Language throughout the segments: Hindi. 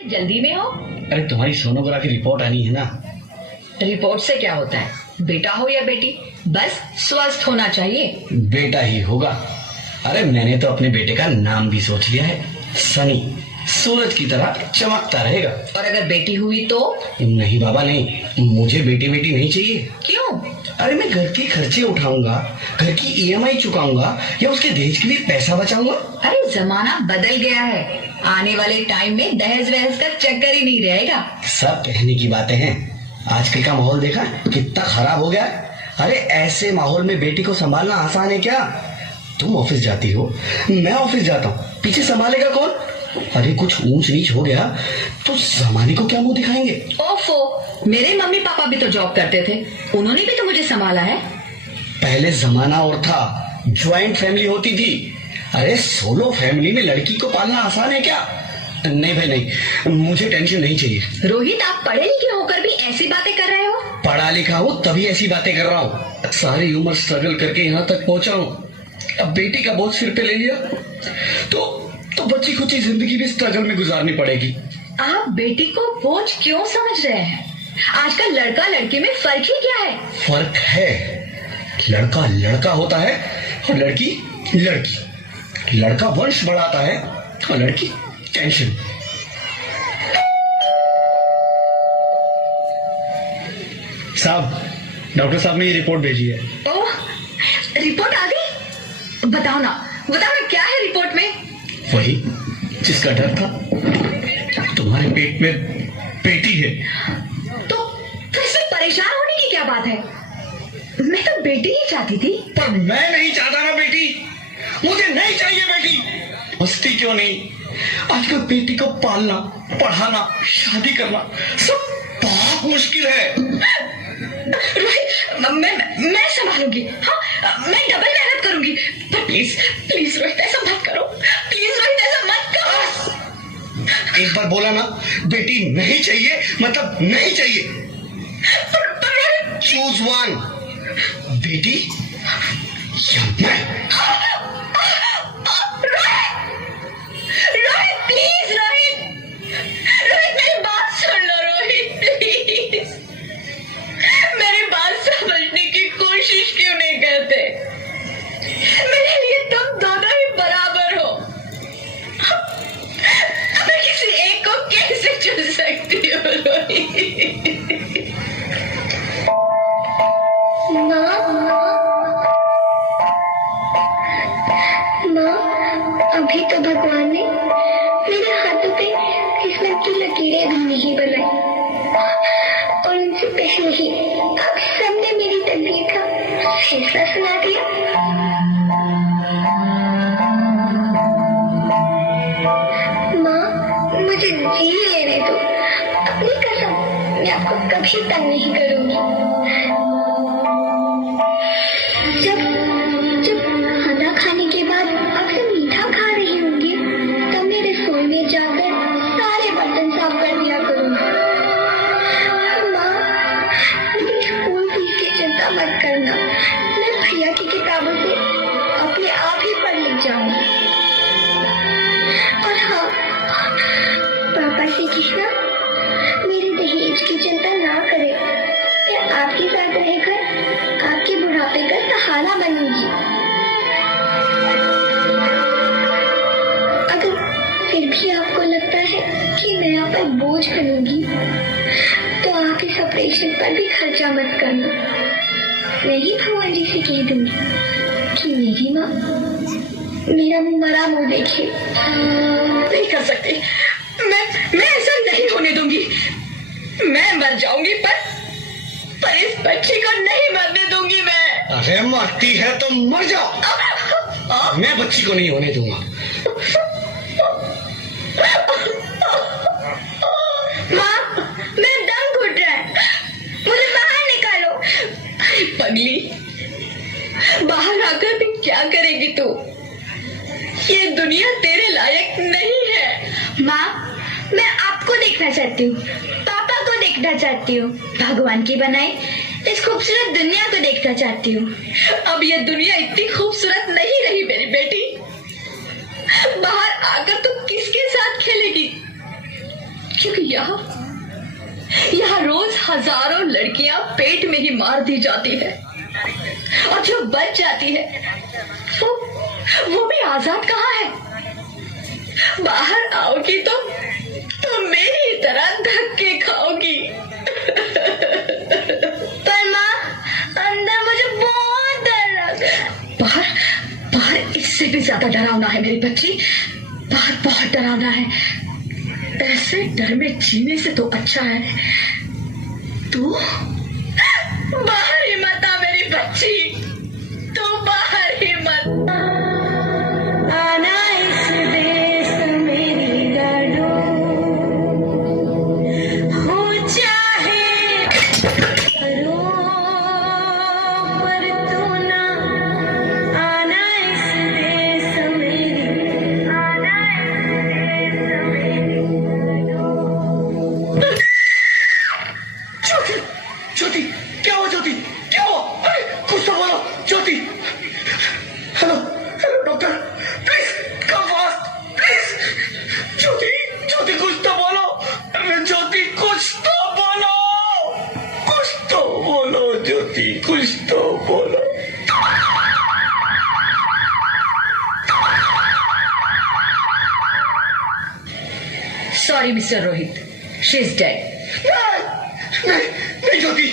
जल्दी में हो? अरे तुम्हारी सोनोग्राफी रिपोर्ट आनी है ना। रिपोर्ट से क्या होता है? बेटा हो या बेटी, बस स्वस्थ होना चाहिए। बेटा ही होगा। अरे मैंने तो अपने बेटे का नाम भी सोच लिया है, सनी। सूरज की तरह चमकता रहेगा। और अगर बेटी हुई तो? नहीं बाबा नहीं, मुझे बेटी नहीं चाहिए। क्यों? अरे मैं घर के खर्चे उठाऊंगा, घर की ईएमआई चुकाऊंगा या उसके दहेज के लिए पैसा बचाऊंगा। अरे जमाना बदल गया है, आने वाले टाइम में दहेज वहेज का चक्कर ही नहीं रहेगा। सब कहने की बातें हैं, आजकल का माहौल देखा कितना खराब हो गया है। अरे ऐसे माहौल में बेटी को संभालना आसान है क्या? तुम ऑफिस जाती हो, मैं ऑफिस जाता हूँ, पीछे संभालेगा कौन? अरे कुछ ऊंच नीच हो गया तो जमाने को क्या मुंह दिखाएंगे? ओफो, मेरे मम्मी पापा भी तो जॉब करते थे, उन्होंने भी तो मुझे संभाला है। पहले जमाना और था, ज्वाइंट फैमिली होती थी। अरे सोलो फैमिली में लड़की को पालना आसान है क्या? नहीं भाई नहीं, मुझे टेंशन नहीं चाहिए। रोहित, आप पढ़े लिखे होकर भी ऐसी बातें कर रहे हो? पढ़ा लिखा हूँ तभी ऐसी बातें कर रहा हूँ। सारी उम्र स्ट्रगल करके यहाँ तक पहुंचा हूँ, अब बेटी का बोझ सिर पे ले लिया तो बच्ची खुची जिंदगी भी स्ट्रगल में गुजारनी पड़ेगी। आप बेटी को बोझ क्यों समझ रहे हैं? आजकल लड़का लड़की में फर्क ही क्या है? फर्क है, लड़का लड़का होता है और लड़की लड़की। लड़का वंश बढ़ाता है और लड़की टेंशन। साहब, डॉक्टर साहब ने ये रिपोर्ट भेजी है। ओह, रिपोर्ट आ गई? बताओ ना क्या है रिपोर्ट में? वही जिसका डर था, तुम्हारे पेट में बेटी है। तो इसमें परेशान होने की क्या बात है? मैं तो बेटी ही चाहती थी। पर मैं नहीं चाहता ना बेटी, मुझे नहीं चाहिए बेटी। मस्ती क्यों नहीं, आजकल बेटी को पालना, पढ़ाना, शादी करना सब बहुत मुश्किल है। रोहित, मैं संभालूंगी। हाँ, मैं डबल मेहनत करूंगी। पर प्लीज प्लीज रोहित, ऐसा मत करो। प्लीज रोहित, ऐसा मत करो। एक बार बोला ना, बेटी नहीं चाहिए मतलब नहीं चाहिए। चूज वन, बेटी या मैं। रोहित प्लीज, रोहित मेरी बात सुन लो। रोहित प्लीज, मेरी बात समझने की कोशिश क्यों नहीं करते? मेरे लिए तुम दोनों ही बराबर हो। मैं किसी एक को कैसे चुन सकती हूँ? रोहित, माँ, अभी तो भगवान ने मेरे हाथों पे किस्मत की लकीरें भी नहीं बनाई, और उनसे पहले ही आप सबने मेरी तकदीर का फैसला सुना दिया। माँ, मुझे जी लेने दो, अपनी कसम, मैं आपको कभी तंग नहीं करूंगी। जब खाना खाने के बाद आप सब मीठा खा रही होंगी, तब मैं रसोई में जाकर सारे बर्तन साफ कर दिया करूंगी। माँ, मेरी स्कूल फीस की चिंता मत करना, मैं भैया की किताबों से अपने आप ही पढ़ लिख जाऊंगी। और हाँ, पापा से कहना मेरे दहेज की चिंता ना करे, मैं आपके साथ रहकर आपके बुढ़ापे का सहारा बनूंगी। अगर फिर भी आपको लगता है कि मैं आप पर बोझ बनूंगी, तो आप इस ऑपरेशन पर भी खर्चा मत करना। मैं ही भगवान जी से कह दूंगी कि मेरी माँ मेरा मरा मुंह देखे। नहीं कर सकती, मैं ऐसा नहीं होने दूंगी। मैं मर जाऊंगी पर इस बच्ची को नहीं मरने दूंगी मैं। अरे मरती है तो मर जाओ, मैं बच्ची को नहीं होने दूंगा। माँ, मेरा दम घुट रहा है, मुझे बाहर निकालो। अरे पगली, बाहर आकर भी क्या करेगी तू? ये दुनिया तेरे लायक नहीं है। माँ, मैं आपको देखना चाहती हूँ, पापा को देखना चाहती हूँ, भगवान की बनाई इस खूबसूरत दुनिया को देखना चाहती हूँ। अब ये दुनिया इतनी खूबसूरत नहीं रही मेरी बेटी। बाहर आकर तू किसके साथ खेलेगी? क्योंकि यहाँ रोज हजारों लड़कियां पेट में ही मार दी जाती है, और जो बच जाती है वो भी आजाद कहाँ है? बाहर आओगी तो मेरी तरह धक्के खाओगी। पर माँ, अंदर मुझे बहुत डर लग रहा है। बाहर इससे भी ज्यादा डरावना है मेरी बच्ची, बाहर बहुत डरावना है। ऐसे डर में जीने से तो अच्छा है तू बाहर ही मत आ मेरी बच्ची, तू बाहर ही मत आना इस देश मेरी लाडो, हो चाहे करो पर तू ना आना इस देश मेरी, आना इस देश मेरी लाडो। ज्योति, क्या हुआ ज्योति, क्या हुआ? अरे कुछ तो बोलो Jyoti. Hello hello doctor, please come fast please. Jyoti Jyoti कुछ तो बोलो, अरे ज्योति कुछ तो बोलो, कुछ तो बोलो ज्योति, कुछ तो बोलो। Sorry mister Rohit, she is dead. नहीं ज्योति,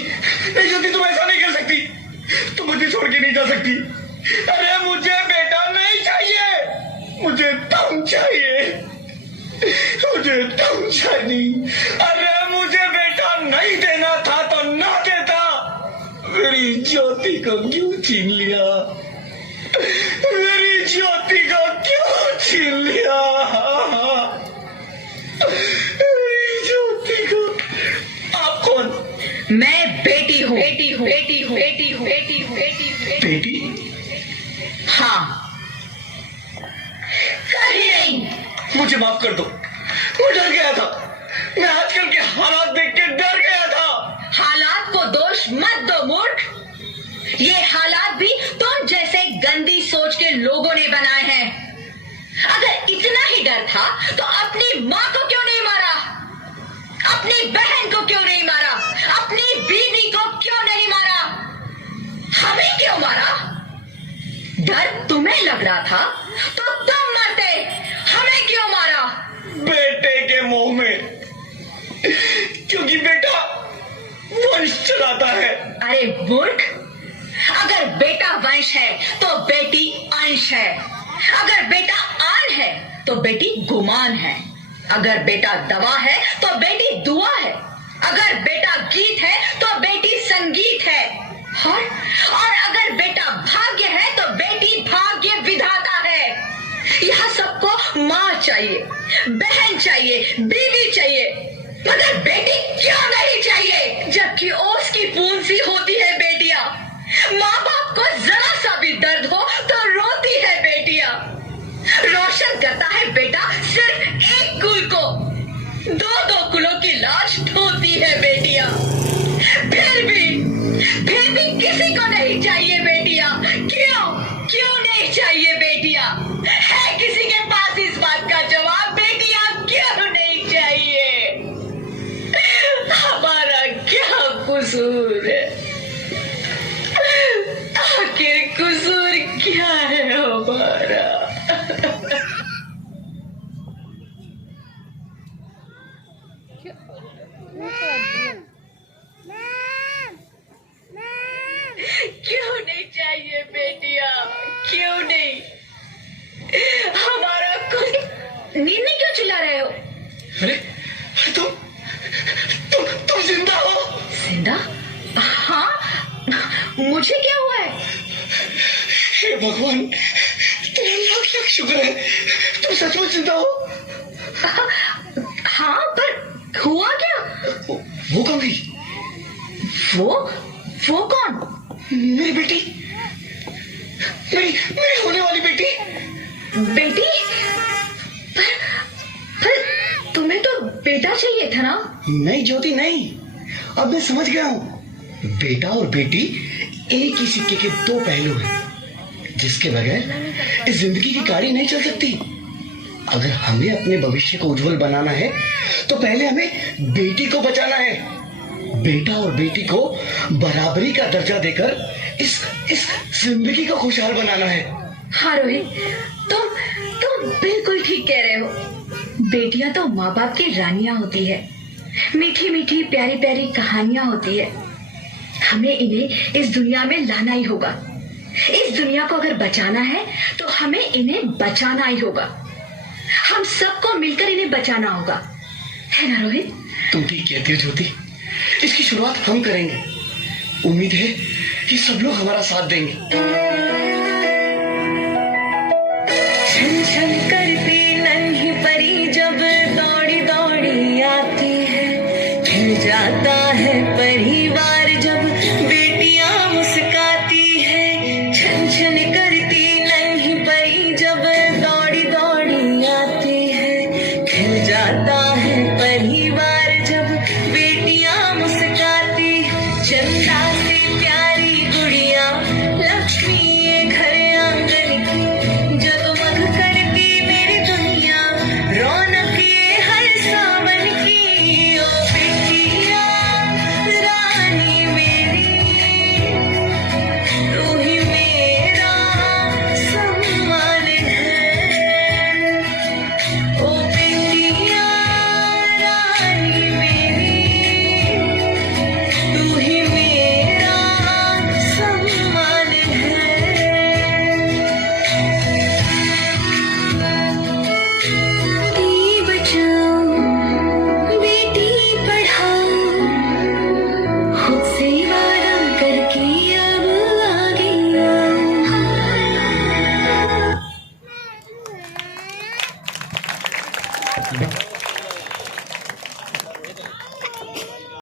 नहीं ज्योति, तुम ऐसा नहीं कर सकती, तुम मुझे छोड़ के नहीं जा सकती। अरे मुझे बेटा नहीं चाहिए, मुझे तुम चाहिए, मुझे तुम चाहिए। अरे मुझे बेटा नहीं देना था तो ना देता, मेरी ज्योति को क्यों छीन लिया, मेरी ज्योति को क्यों छीन लिया, मेरी ज्योति को। आप कौन? मैं बेटी हूँ, बेटी हूँ, बेटी हूँ, बेटी हूँ, बेटी हूँ, बेटी हूँ, बेटी? हाँ, कहीं नहीं। मुझे माफ कर दो, मैं डर गया था, मैं आजकल के हालात देख के डर गया था। हालात को दोष मत दो मूर्ख, ये हालात भी तुम जैसे गंदी सोच के लोगों ने बनाए हैं। अगर इतना ही डर था तो अपनी माँ को क्यों नहीं मारा, अपनी बहन को क्यों नहीं मारा, अपनी बीवी को क्यों नहीं मारा, हमें क्यों मारा? डर तुम्हें लग रहा था तो तुम मरते, हमें क्यों मारा? बेटे के मुंह में, क्योंकि बेटा वंश चलाता है। अरे मूर्ख, अगर बेटा वंश है तो बेटी अंश है, अगर बेटा आन है तो बेटी गुमान है, अगर बेटा दवा है तो बेटी दुआ है, अगर बेटा गीत है तो बेटी संगीत है, और अगर बेटा भाग्य है तो बेटी भाग्य विधाता है। यहाँ सबको माँ चाहिए, बहन चाहिए, बीवी चाहिए, मगर बेटी क्यों नहीं चाहिए? जबकि ओस की बूंद सी होती है बेटियां, माँ बाप को जरा सा भी दर्द हो तो रोती है बेटियां। रोशन करता है बेटा सिर्फ एक कुल को, दो दो कुलों की लाश ढोती है बेटियां। फिर भी किसी को नहीं चाहिए बेटियां। क्यों नहीं चाहिए बेटियां? है किसी के पास इस बात का जवाब? बेटियां क्यों नहीं चाहिए? हमारा क्या कसूर है? आखिर कसूर क्या है हमारा? क्यों नहीं चाहिए बेटिया? क्यों नहीं? हमारा कोई नींद में क्यों चिल्ला रहे हो? अरे तुम जिंदा हो? जिंदा? हाँ, मुझे क्या हुआ है? हे भगवान, तेरा लाख लाख शुक्र है, तुम सचमुच जिंदा हो। हाँ, पर हुआ क्या? वो कौन गई? वो कौन? मेरी बेटी, मेरी होने वाली बेटी। बेटी? पर तुम्हें तो बेटा चाहिए था ना? नहीं ज्योति नहीं, अब मैं समझ गया हूँ। बेटा और बेटी एक ही सिक्के के दो पहलू हैं, जिसके बगैर इस जिंदगी की गाड़ी नहीं चल सकती। अगर हमें अपने भविष्य को उज्जवल बनाना है तो पहले हमें बेटी को बचाना है। बेटा और बेटी को बराबरी का दर्जा देकर इस जिंदगी को खुशहाल बनाना है। हाँ रोहित, तुम बिल्कुल ठीक कह रहे हो। बेटियां तो माँ बाप की रानियां होती है, मीठी मीठी प्यारी प्यारी कहानियां होती है। हमें इन्हें इस दुनिया में लाना ही होगा। इस दुनिया को अगर बचाना है तो हमें इन्हें बचाना ही होगा। हम सबको मिलकर इन्हें बचाना होगा, है ना रोहित? तुम ठीक कहती हो ज्योति, इसकी शुरुआत हम करेंगे। उम्मीद है कि सब लोग हमारा साथ देंगे। छन छन करती नन्ही परी जब दौड़ी दौड़ी आती है, खिल जाता